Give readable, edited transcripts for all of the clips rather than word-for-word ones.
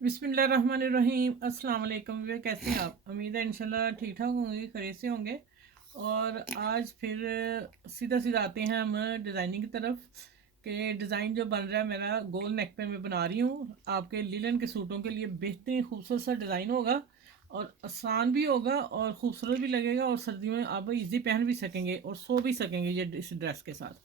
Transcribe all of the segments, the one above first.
बिस्मिल्लाहिर्रहमानिर्रहीम। अस्सलाम वालेकुम। वे कैसे हैं आप? उम्मीद है इंशाल्लाह ठीक ठाक होंगे, खैरियत से होंगे। और आज फिर सीधा सीधा आते हैं हम डिज़ाइनिंग की तरफ कि डिज़ाइन जो बन रहा है मेरा गोल नेक पे मैं बना रही हूँ आपके लीलन के सूटों के लिए। बेहतरीन खूबसूरत सा डिज़ाइन होगा और आसान भी होगा और ख़ूबसूरत भी लगेगा और सर्दियों में आप इजी पहन भी सकेंगे और सो भी सकेंगे ये इस ड्रेस के साथ।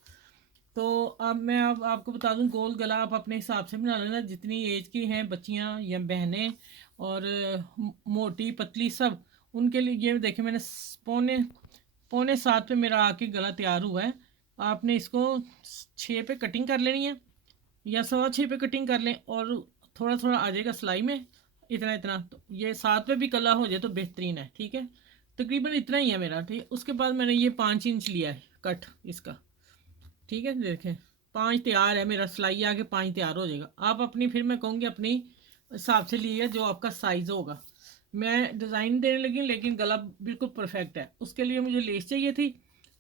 तो अब मैं अब आपको बता दूं, गोल गला आप अपने हिसाब से बना लेना, जितनी एज की हैं बच्चियां या बहनें और मोटी पतली सब उनके लिए। ये देखिए मैंने पौने पौने 7 पे मेरा आके गला तैयार हुआ है। आपने इसको 6 पे कटिंग कर लेनी है या 6:15 पे कटिंग कर लें और थोड़ा थोड़ा आ जाएगा सिलाई में, इतना इतना। तो ये 7 पे भी गला हो जाए तो बेहतरीन है, ठीक है। तकरीबन इतना ही है मेरा, ठीक है। उसके बाद मैंने ये 5 इंच लिया है कट इसका, ठीक है। देखें 5 तैयार है मेरा, सिलाई आके 5 तैयार हो जाएगा। आप अपनी, फिर मैं कहूँगी अपनी हिसाब से लिए जो आपका साइज़ होगा। मैं डिज़ाइन देने लगी लेकिन गला बिल्कुल परफेक्ट है। उसके लिए मुझे लेस चाहिए थी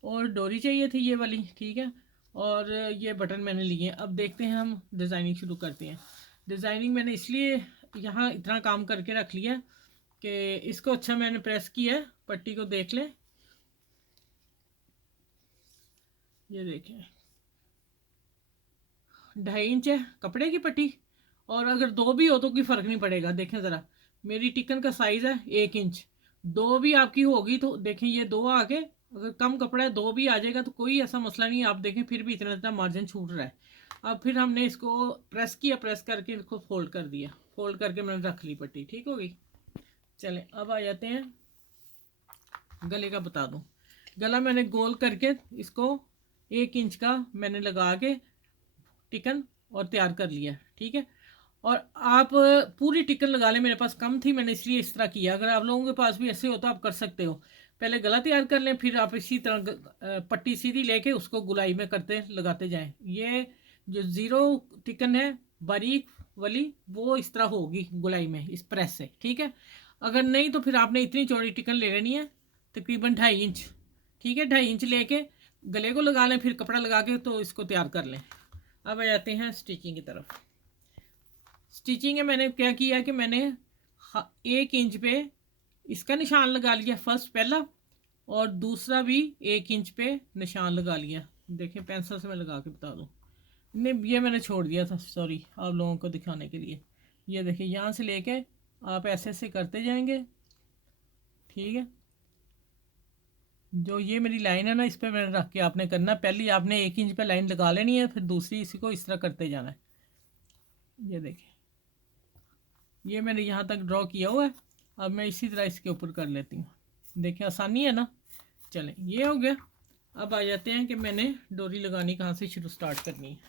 और डोरी चाहिए थी ये वाली, ठीक है। और ये बटन मैंने लिए हैं। अब देखते हैं, हम डिज़ाइनिंग शुरू करते हैं। डिज़ाइनिंग मैंने इसलिए यहाँ इतना काम करके रख लिया कि इसको अच्छा मैंने प्रेस किया है। पट्टी को देख लें, ये देखें 2.5 इंच है कपड़े की पट्टी। और अगर दो भी हो तो कोई फ़र्क नहीं पड़ेगा। देखें ज़रा, मेरी टिकन का साइज़ है 1 इंच। दो भी आपकी होगी तो देखें ये दो आके, अगर कम कपड़ा है दो भी आ जाएगा तो कोई ऐसा मसला नहीं है। आप देखें फिर भी इतना इतना मार्जिन छूट रहा है। अब फिर हमने इसको प्रेस किया, प्रेस करके इसको फोल्ड कर दिया। फोल्ड करके मैंने रख ली पट्टी, ठीक हो गई। चलें अब आ जाते हैं गले का, बता दूं। गला मैंने गोल करके इसको 1 इंच का मैंने लगा के टिकन और तैयार कर लिया, ठीक है। और आप पूरी टिकन लगा लें, मेरे पास कम थी मैंने इसलिए इस तरह किया। अगर आप लोगों के पास भी ऐसे हो तो आप कर सकते हो। पहले गला तैयार कर लें, फिर आप इसी तरह पट्टी सीधी लेके उसको गुलाई में करते लगाते जाएं। ये जो ज़ीरो टिकन है बारीक वाली, वो इस तरह होगी गुलाई में इस प्रेस से, ठीक है। अगर नहीं तो फिर आपने इतनी चौड़ी टिकन ले लेनी है, तकरीबन 2.5 इंच, ठीक है। 2.5 इंच लेके गले को लगा लें, फिर कपड़ा लगा के तो इसको तैयार कर लें। अब आ जाते हैं स्टिचिंग की तरफ। स्टिचिंग में मैंने क्या किया कि मैंने 1 इंच पे इसका निशान लगा लिया, फर्स्ट पहला, और दूसरा भी 1 इंच पे निशान लगा लिया। देखें पेंसिल से मैं लगा के बता दूँ, नहीं ये मैंने छोड़ दिया था, सॉरी, आप लोगों को दिखाने के लिए। ये देखिए यहाँ से लेके आप ऐसे ऐसे करते जाएंगे, ठीक है। जो ये मेरी लाइन है ना, इस पर मैंने रख के आपने करना। पहले आपने 1 इंच पे लाइन लगा लेनी है, फिर दूसरी इसी को इस तरह करते जाना है। ये देखिए ये मैंने यहाँ तक ड्रॉ किया हुआ है। अब मैं इसी तरह इसके ऊपर कर लेती हूँ। देखिए आसानी है ना। चलें ये हो गया। अब आ जाते हैं कि मैंने डोरी लगानी कहाँ से शुरू स्टार्ट करनी है।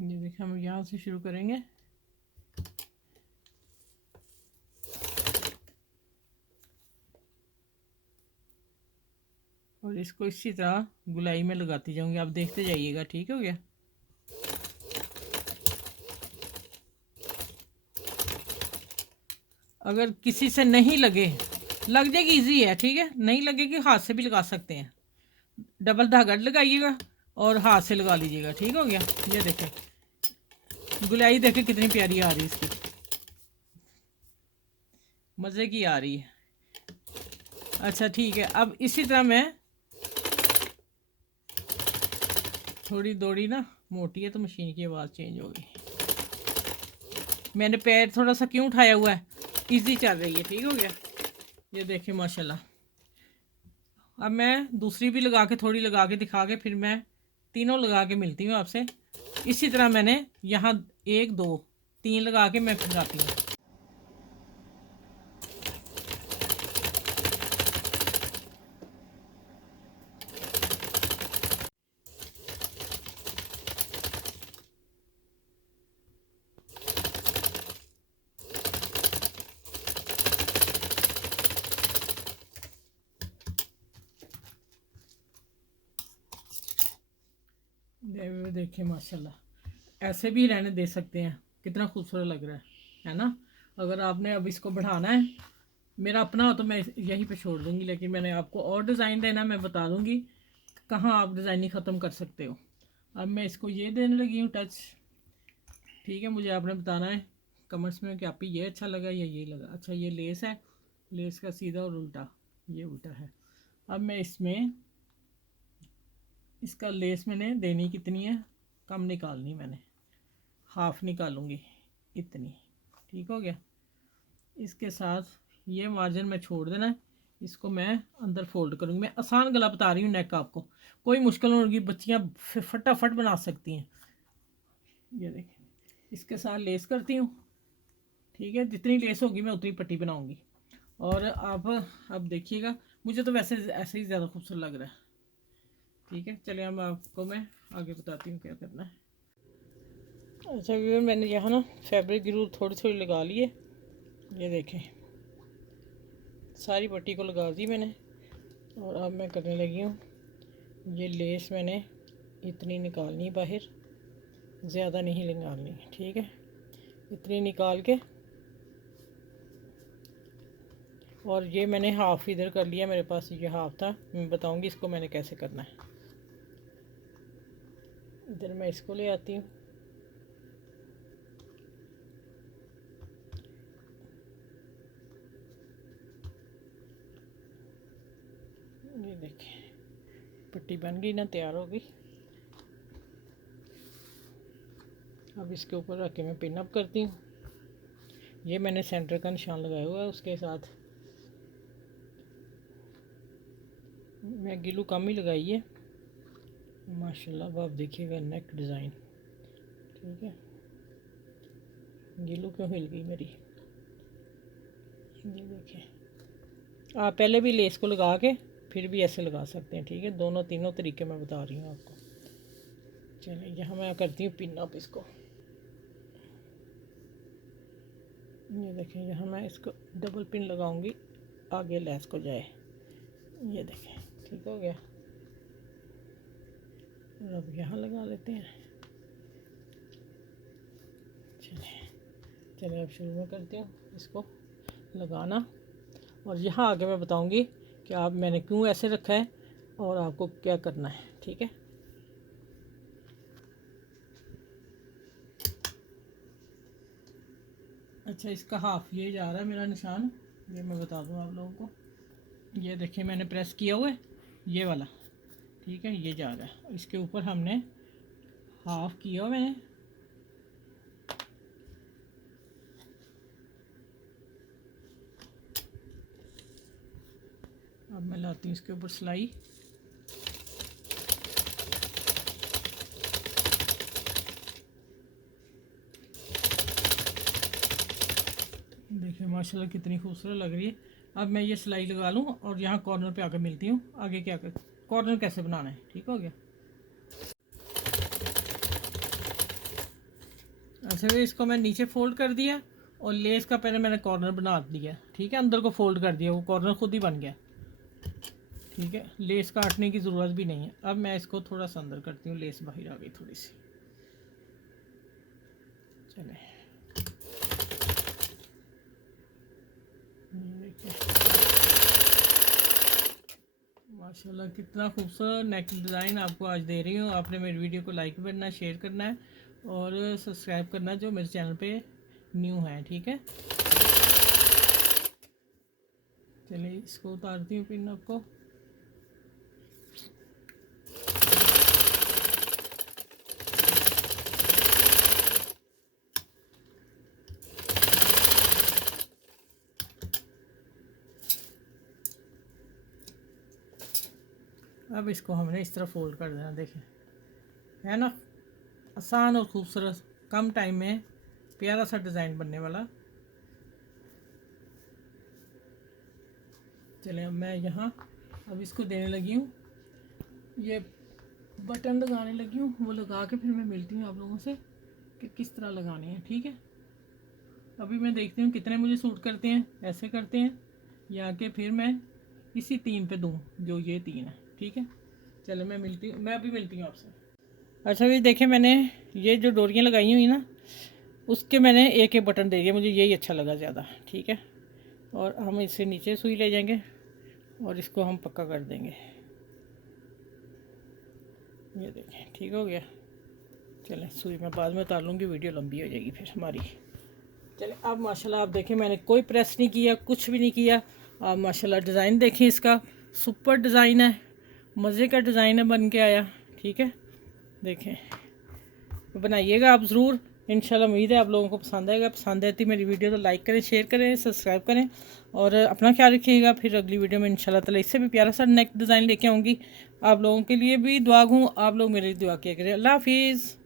ये देखिए हम यहाँ से शुरू करेंगे। और इसको इसी तरह गुलाई में लगाती जाऊँगी, आप देखते जाइएगा, ठीक हो गया। अगर किसी से नहीं लगे, लग जाएगी, इजी है, ठीक है। नहीं लगेगी हाथ से भी लगा सकते हैं। डबल धागा लगाइएगा और हाथ से लगा लीजिएगा, ठीक हो गया। ये देखें गुलाई देखें कितनी प्यारी आ रही है इसकी, मज़े की आ रही है। अच्छा ठीक है, अब इसी तरह मैं थोड़ी दौड़ी ना मोटी है तो मशीन की आवाज़ चेंज हो गई। मैंने पैर थोड़ा सा क्यों उठाया हुआ है, इजी चल रही है, ठीक हो गया। ये देखिए माशाल्लाह। अब मैं दूसरी भी लगा के, थोड़ी लगा के दिखा के फिर मैं तीनों लगा के मिलती हूँ आपसे। इसी तरह मैंने यहाँ 1 2 3 लगा के मैं फिर आती हूँ। देखिए माशाल्लाह ऐसे भी रहने दे सकते हैं, कितना खूबसूरत लग रहा है ना। अगर आपने अब इसको बढ़ाना है, मेरा अपना हो तो मैं यहीं पे छोड़ दूंगी, लेकिन मैंने आपको और डिज़ाइन देना, मैं बता दूंगी कहाँ आप डिज़ाइनिंग ख़त्म कर सकते हो। अब मैं इसको ये देने लगी हूँ टच, ठीक है, मुझे आपने बताना है कमेंट्स में कि आपको ये अच्छा लगा या ये लगा। अच्छा, ये लेस है, लेस का सीधा और उल्टा, ये उल्टा है। अब मैं इसमें इसका लेस मैंने देनी कितनी है, कम निकालनी, मैंने हाफ निकालूंगी इतनी। ठीक हो गया। इसके साथ ये मार्जिन में छोड़ देना है, इसको मैं अंदर फोल्ड करूँगी। मैं आसान गला बता रही हूँ नेक, आपको कोई मुश्किल होगी, बच्चियाँ फटाफट बना सकती हैं। ये देखें, इसके साथ लेस करती हूँ। ठीक है, जितनी लेस होगी मैं उतनी पट्टी बनाऊंगी। और आप अब देखिएगा, मुझे तो वैसे ऐसे ही ज़्यादा खूबसूरत लग रहा है। ठीक है, चलिए अब आपको मैं आगे बताती हूँ क्या करना है। अच्छा व्यूअर, मैंने यहाँ ना फैब्रिक ग्लू थोड़ी थोड़ी लगा ली है। ये देखें, सारी पट्टी को लगा दी मैंने। और अब मैं करने लगी हूँ, ये लेस मैंने इतनी निकालनी बाहर, ज़्यादा नहीं निकालनी। ठीक है, इतनी निकाल के, और ये मैंने हाफ़ इधर कर लिया, मेरे पास ये हाफ़ था। मैं बताऊंगी इसको मैंने कैसे करना है। इधर मैं इसको ले आती हूँ, ये देखिए पट्टी बन गई ना, तैयार हो गई। अब इसके ऊपर रख के मैं पिन अप करती हूँ। ये मैंने सेंटर का निशान लगाया हुआ है, उसके साथ मैं गिलू कम ही लगाई है माशाल्लाह। अब आप देखिएगा नेक डिज़ाइन। ठीक है, गिलू क्यों हिल गई मेरी, ये देखिए। आप पहले भी लेस को लगा के फिर भी ऐसे लगा सकते हैं। ठीक है, दोनों तीनों तरीके मैं बता रही हूँ आपको। चलिए, यहाँ मैं करती हूँ पिन अप इसको। ये देखें, यहाँ मैं इसको डबल पिन लगाऊंगी, आगे लेस को जाए। ये देखें, ठीक हो गया। और अब यहाँ लगा लेते हैं। चलिए अब शुरू में करती हूँ इसको लगाना। और यहाँ आगे मैं बताऊँगी कि आप मैंने क्यों ऐसे रखा है और आपको क्या करना है। ठीक है, अच्छा, इसका हाफ ये जा रहा है मेरा निशान, ये मैं बता दूँ आप लोगों को। ये देखिए, मैंने प्रेस किया हुआ है ये वाला। ठीक है, ये जा रहा है, इसके ऊपर हमने हाफ किया हुआ है। अब मैं लाती हूँ इसके ऊपर सिलाई। देखिए माशाल्लाह कितनी खूबसूरत लग रही है। अब मैं ये सिलाई लगा लूँ और यहाँ कॉर्नर पे आकर मिलती हूँ, आगे क्या कर कॉर्नर कैसे बनाना है। ठीक हो गया। अच्छा, इसको मैं नीचे फोल्ड कर दिया और लेस का पहले मैंने कॉर्नर बना दिया। ठीक है, अंदर को फोल्ड कर दिया, वो कॉर्नर खुद ही बन गया। ठीक है, लेस काटने की ज़रूरत भी नहीं है। अब मैं इसको थोड़ा सा अंदर करती हूँ, लेस बाहर आ गई थोड़ी सी। चले, माशाल्लाह कितना खूबसूरत नेक डिज़ाइन आपको आज दे रही हूँ। आपने मेरी वीडियो को लाइक करना है, शेयर करना है और सब्सक्राइब करना है जो मेरे चैनल पे न्यू है। ठीक है, चलिए इसको उतारती हूँ पिन आपको। अब इसको हमने इस तरह फोल्ड कर देना। देखिए, है ना आसान और खूबसूरत, कम टाइम में प्यारा सा डिज़ाइन बनने वाला। चले, अब मैं यहाँ अब इसको देने लगी हूँ, ये बटन लगाने लगी हूँ। वो लगा के फिर मैं मिलती हूँ आप लोगों से कि किस तरह लगाने हैं। ठीक है, अभी मैं देखती हूँ कितने मुझे सूट करते हैं, ऐसे करते हैं या कि फिर मैं इसी 3 पे दूँ जो ये 3 है। ठीक है, चलो मैं अभी मिलती हूँ आपसे। अच्छा भी देखिए, मैंने ये जो डोरियाँ लगाई हुई ना, उसके मैंने एक एक बटन दे दिया, मुझे यही अच्छा लगा ज़्यादा। ठीक है, और हम इससे नीचे सुई ले जाएंगे और इसको हम पक्का कर देंगे। ये देखें, ठीक हो गया। चलें सुई मैं बाद में उतार लूँगी, वीडियो लंबी हो जाएगी फिर हमारी। चलें अब माशाल्लाह आप देखें, मैंने कोई प्रेस नहीं किया, कुछ भी नहीं किया। आप माशाल्लाह डिज़ाइन देखें, इसका सुपर डिज़ाइन है, मज़े का डिज़ाइन है बन के आया। ठीक है, देखें बनाइएगा आप ज़रूर, इंशाल्लाह उम्मीद है आप लोगों को पसंद आएगा। पसंद आती मेरी वीडियो तो लाइक करें, शेयर करें, सब्सक्राइब करें और अपना ख्याल रखिएगा। फिर अगली वीडियो में इंशाल्लाह ताला इससे भी प्यारा सा नेक डिज़ाइन लेके आऊँगी। आप लोगों के लिए भी दुआ हूँ, आप लोग मेरे लिए दुआ किया करें। अल्लाह हाफिज़।